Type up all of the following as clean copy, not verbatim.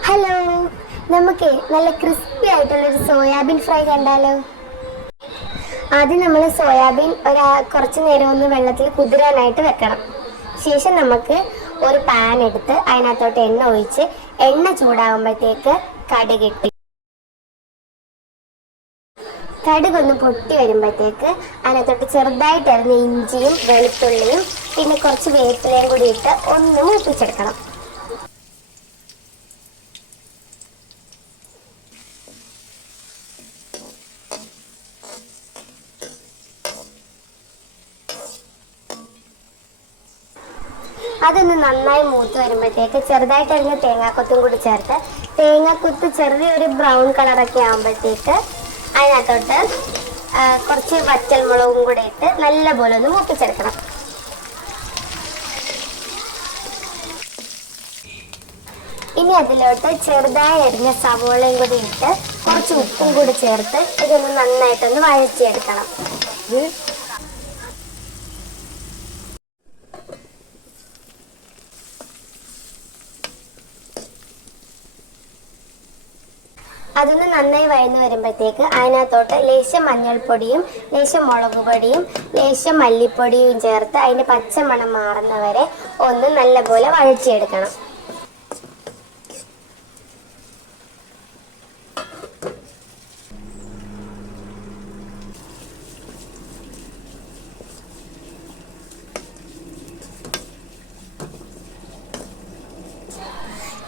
Hello, നമുക്ക് നല്ല crispy ആയിട്ടുള്ളൊരു സോയാബീൻ ഫ്രൈ കണ്ടാലോ? ആദ്യം നമ്മൾ സോയാബീൻ കുറച്ച് നേരം ഒന്ന് വെള്ളത്തിൽ കുതിരാനായിട്ട് വെക്കണം. ശേഷം നമുക്ക് ഒരു പാൻ എടുത്ത് അതിനകത്തോട്ട് എണ്ണ ഒഴിച്ച് എണ്ണ ചൂടാകുമ്പോഴത്തേക്ക് കടുകിട്ട് കടുകൊന്ന് പൊട്ടി വരുമ്പോഴത്തേക്ക് അതിനകത്തോട്ട് ചെറുതായിട്ട് അരിഞ്ഞ ഇഞ്ചിയും വെളുത്തുള്ളിയും പിന്നെ കുറച്ച് വേപ്പിലയും കൂടി ഇട്ട് ഒന്ന് മൂപ്പിച്ചെടുക്കണം. അതൊന്ന് നന്നായി മൂത്ത് വരുമ്പോഴത്തേക്ക് ചെറുതായിട്ട് അരിഞ്ഞ തേങ്ങാക്കൊത്തും കൂടി ചേർത്ത് തേങ്ങാക്കൊത്ത് ചെറിയൊരു ബ്രൗൺ കളറൊക്കെ ആകുമ്പോഴത്തേക്ക് അതിനകത്തോട്ട് കുറച്ച് വറ്റൽമുളകും കൂടെ ഇട്ട് നല്ലപോലെ ഒന്ന് മൂപ്പിച്ചെടുക്കണം. ഇനി അതിലോട്ട് ചെറുതായി അരിഞ്ഞ സവോളയും കൂടി ഇട്ട് കുറച്ച് ഉപ്പും കൂടി ചേർത്ത് ഇതൊന്ന് നന്നായിട്ടൊന്ന് വഴറ്റിയെടുക്കണം. അതൊന്ന് നന്നായി വഴന്നു വരുമ്പോഴത്തേക്ക് അതിനകത്തോട്ട് ലേശം മഞ്ഞൾപ്പൊടിയും ലേശം മുളക് പൊടിയും ലേശം മല്ലിപ്പൊടിയും ചേർത്ത് അതിൻ്റെ പച്ചമണം മാറുന്നവരെ ഒന്ന് നല്ലപോലെ വഴറ്റിയെടുക്കണം.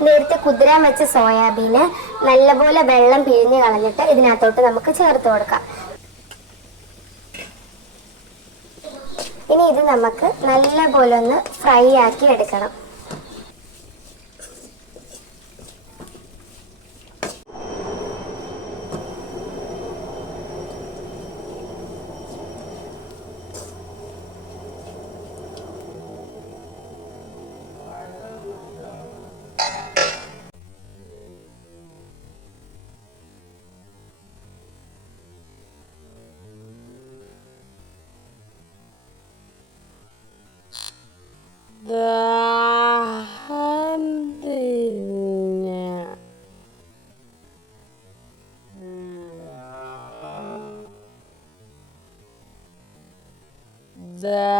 നേരത്തെ കുതിരാൻ വെച്ച സോയാബീന് നല്ലപോലെ വെള്ളം പിഴിഞ്ഞ് കളഞ്ഞിട്ട് ഇതിനകത്തോട്ട് നമുക്ക് ചേർത്ത് കൊടുക്കാം. ഇനി ഇത് നമുക്ക് നല്ലപോലെ ഒന്ന് ഫ്രൈ ആക്കി എടുക്കണം. The